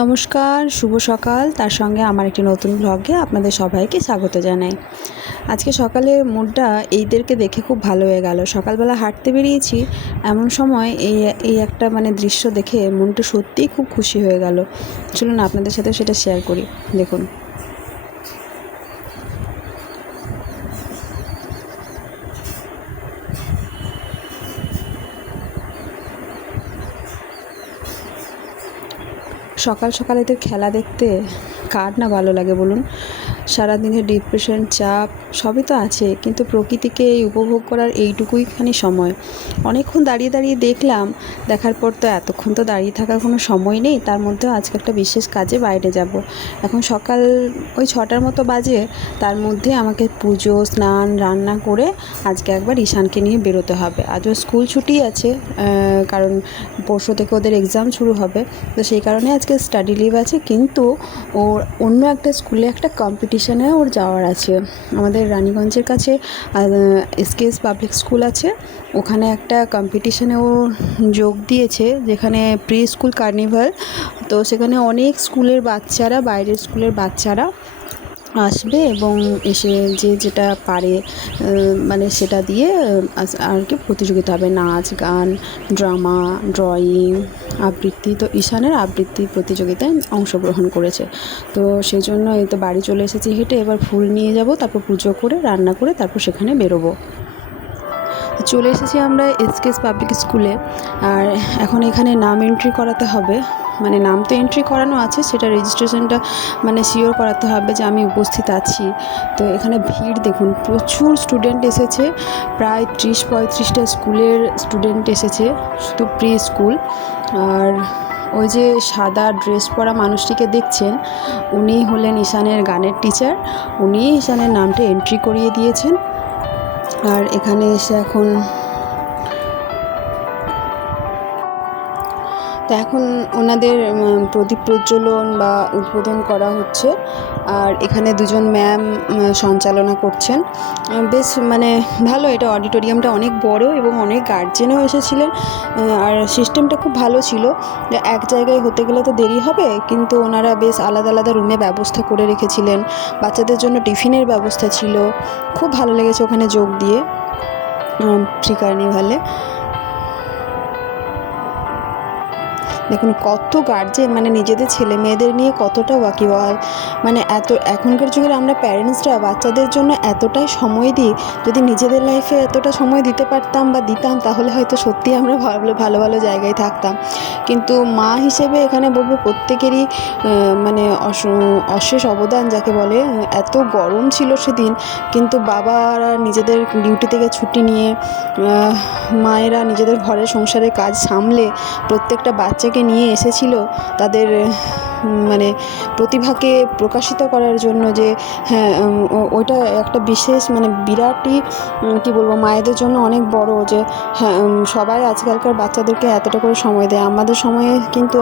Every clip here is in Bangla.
নমস্কার, শুভ সকাল। তার সঙ্গে আমার একটি নতুন ব্লগে আপনাদের সবাইকে স্বাগত জানাই। আজকে সকালে মুডটা এইদেরকে দেখে খুব ভালো হয়ে গেল। সকালবেলা হাঁটতে বেরিয়েছি, এমন সময় এই একটা দৃশ্য দেখে মনটা সত্যিই খুব খুশি হয়ে গেল। চলুন আপনাদের সাথে সেটা শেয়ার করি। দেখুন, সকাল সকাল এদের খেলা দেখতে কার না ভালো লাগে বলুন। সারাদিনের ডিপ্রেশন, চাপ সবই তো আছে, কিন্তু প্রকৃতিকে এই উপভোগ করার এইটুকুইখানি সময়। অনেকক্ষণ দাঁড়িয়ে দাঁড়িয়ে দেখলাম, দেখার পর তো এতক্ষণ তো দাঁড়িয়ে থাকার কোনো সময় নেই। তার মধ্যেও আজকে একটা বিশেষ কাজে বাইরে যাব। এখন সকাল ওই 6টার মতো বাজে। তার মধ্যে আমাকে পুজো, স্নান, রান্না করে আজকে একবার ঈশানকে নিয়ে বেরোতে হবে। আজও স্কুল ছুটি আছে, কারণ পরশু থেকে ওদের এক্সাম শুরু হবে। তো সেই কারণে আজকে স্টাডি লিভ আছে, কিন্তু ওর অন্য একটা স্কুলে একটা কম্পিটিশানে ওর যাওয়ার আছে। আমাদের রানীগঞ্জের কাছে এসকেএস পাবলিক স্কুল আছে, ওখানে একটা কম্পিটিশানে ও যোগ দিয়েছে, যেখানে প্রি স্কুল কার্নিভাল। তো সেখানে অনেক স্কুলের বাচ্চারা, বাইরের স্কুলের বাচ্চারা আসবে এবং এসে যে যেটা পারে সেটা দিয়ে আর কি প্রতিযোগিতা হবে। নাচ, গান, ড্রামা, ড্রয়িং, আবৃত্তি। তো ঈশানের আবৃত্তি প্রতিযোগিতায় অংশগ্রহণ করেছে। তো সেই জন্য এই তো বাড়ি চলে এসেছি হেঁটে। এবার ফুল নিয়ে যাব, তারপর পুজো করে রান্না করে তারপর সেখানে বেরোবো। চলে এসেছি আমরা এসকেএস পাবলিক স্কুলে। আর এখন এখানে নাম এন্ট্রি করাতে হবে। নাম তো এন্ট্রি করানো আছে, সেটা রেজিস্ট্রেশনটা শিওর করাতে হবে যে আমি উপস্থিত আছি। তো এখানে ভিড় দেখুন, প্রচুর স্টুডেন্ট এসেছে। প্রায় 30-35টা স্কুলের স্টুডেন্ট এসেছে, শুধু প্রি স্কুল। আর ওই যে সাদা ড্রেস পরা মানুষটিকে দেখছেন, উনি হলেন ঈশানের গানের টিচার। উনি ঈশানের নামটা এন্ট্রি করিয়ে দিয়েছেন। আর এখানে এসে এখন ওনাদের প্রদীপ প্রজ্বলন বা উদ্বোধন করা হচ্ছে। আর এখানে দুজন ম্যাম সঞ্চালনা করছেন। বেশ ভালো, এটা অডিটোরিয়ামটা অনেক বড় এবং অনেক গার্জেনও এসেছিলেন। আর সিস্টেমটা খুব ভালো ছিল, যে এক জায়গায় হতে গেলে তো দেরি হবে, কিন্তু ওনারা বেশ আলাদা আলাদা রুমে ব্যবস্থা করে রেখেছিলেন। বাচ্চাদের জন্য টিফিনের ব্যবস্থা ছিল। খুব ভালো লেগেছে ওখানে যোগ দিয়ে প্রি কার্নিভালে। দেখুন কত গার্জেন নিজেদের ছেলে মেয়েদের নিয়ে কতটা ওয়াকিবহাল। এত এখনকার যুগের আমরা প্যারেন্টসরা বাচ্চাদের জন্য এতটাই সময় দিই। যদি নিজেদের লাইফে এতটা সময় দিতে পারতাম বা দিতাম, তাহলে হয়তো সত্যি আমরা ভালো ভালো জায়গায় থাকতাম। কিন্তু মা হিসেবে এখানে বলবো প্রত্যেকেরই অশেষ অবদান যাকে বলে। এত গরম ছিল সেদিন, কিন্তু বাবারা নিজেদের ডিউটি থেকে ছুটি নিয়ে, মায়েরা নিজেদের ঘরের সংসারের কাজ সামলে প্রত্যেকটা বাচ্চাকে নিয়ে এসেছিল তাদের প্রতিভাকে প্রকাশিত করার জন্য। যে হ্যাঁ, ওইটা একটা বিশেষ বিরাটই কী বলবো, মায়েদের জন্য অনেক বড়। যে হ্যাঁ, সবাই আজকালকার বাচ্চাদেরকে এতটা করে সময় দেয়। আমাদের সময়ে কিন্তু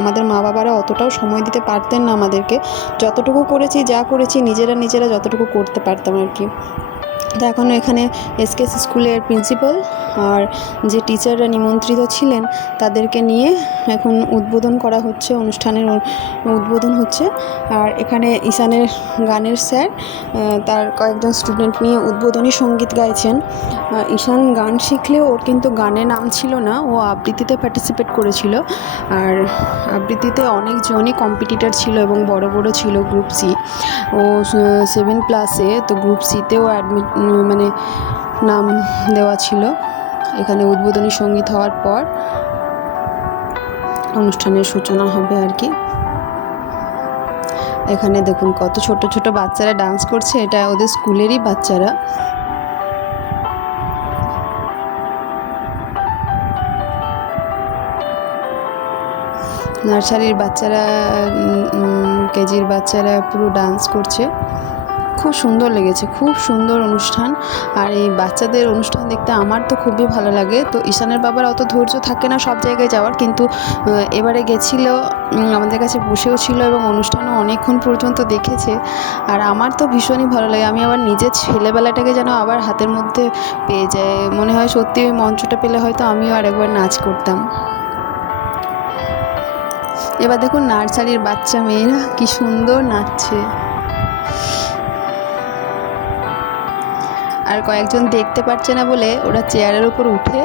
আমাদের মা বাবারা অতটাও সময় দিতে পারতেন না আমাদেরকে। যতটুকু করেছি, যা করেছি, নিজেরা যতটুকু করতে পারতাম আর কি। তো এখন এখানে এসকেএস স্কুলের প্রিন্সিপাল আর যে টিচাররা নিমন্ত্রিত ছিলেন তাদেরকে নিয়ে এখন উদ্বোধন করা হচ্ছে, অনুষ্ঠানের উদ্বোধন হচ্ছে। আর এখানে ঈশানের গানের স্যার তার কয়েকজন স্টুডেন্ট নিয়ে উদ্বোধনী সঙ্গীত গাইছেন। ঈশান গান শিখলেও ওর কিন্তু গানে নাম ছিল না, ও আবৃত্তিতে পার্টিসিপেট করেছিল। আর আবৃত্তিতে অনেকজনই কম্পিটিটার ছিল এবং বড় বড় ছিল। গ্রুপ সি, ও 7 ক্লাসে, তো গ্রুপ সিতেও নাম দেওয়া ছিল। এখানে উদ্বোধনী সঙ্গীত হওয়ার পর অনুষ্ঠানের সূচনা হবে আর কি। এখানে দেখুন কত ছোট ছোট বাচ্চারা ডান্স করছে, এটা ওদের স্কুলেরই বাচ্চারা। নার্সারির বাচ্চারা, কেজির বাচ্চারা পুরো ডান্স করছে। খুব সুন্দর লেগেছে, খুব সুন্দর অনুষ্ঠান। আর এই বাচ্চাদের অনুষ্ঠান দেখতে আমার তো খুবই ভালো লাগে। তো ঈশানের বাবার অত ধৈর্য থাকে না সব জায়গায় যাওয়ার, কিন্তু এবারে গেছিলো, আমাদের কাছে বসেও ছিল এবং অনুষ্ঠানও অনেকক্ষণ পর্যন্ত দেখেছে। আর আমার তো ভীষণই ভালো লাগে। আমি আবার নিজের ছেলেবেলাটাকে যেন আবার হাতের মধ্যে পেয়ে যাই। মনে হয় সত্যি ওই মঞ্চটা পেলে হয়তো আমিও আরেকবার নাচ করতাম। এবার দেখুন নার্সারির বাচ্চা মেয়েরা কি সুন্দর নাচছে। আর কয়েকজন দেখতে পাচ্ছে না বলে ওরা চেয়ারের উপর উঠে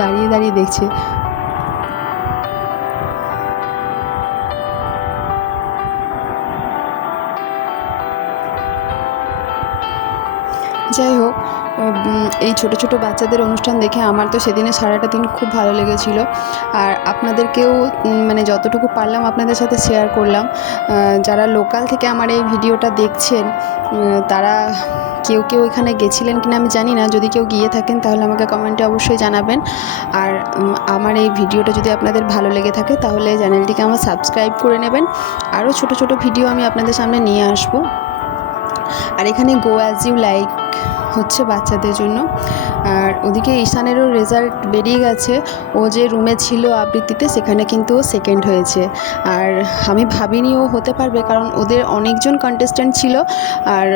দাঁড়িয়ে দাঁড়িয়ে দেখছে। যাই হোক, এই ছোটো ছোটো বাচ্চাদের অনুষ্ঠান দেখে আমার তো সেদিনে সারাটা দিন খুব ভালো লেগেছিল। আর আপনাদেরকেও মানে যতটুকু পারলাম আপনাদের সাথে শেয়ার করলাম। যারা লোকাল থেকে আমার এই ভিডিওটা দেখছেন তারা কেউ এখানে গেছিলেন কিনা আমি জানি না। যদি কেউ গিয়ে থাকেন তাহলে আমাকে কমেন্টে অবশ্যই জানাবেন। আর আমার এই ভিডিওটা যদি আপনাদের ভালো লেগে থাকে তাহলে চ্যানেলটিকে আমার সাবস্ক্রাইব করে নেবেন। আরও ছোটো ছোটো ভিডিও আমি আপনাদের সামনে নিয়ে আসবো। আর এখানে গো অ্যাজ ইউ লাইক হচ্ছে বাচ্চাদের জন্য। আর ওদিকে ঈশানেরও রেজাল্ট বেরিয়ে গেছে। ও যে রুমে ছিল আবৃত্তিতে সেখানে কিন্তু ও সেকেন্ড হয়েছে। আর আমি ভাবিনি ও হতে পারবে, কারণ ওদের অনেকজন কন্টেস্ট্যান্ট ছিল আর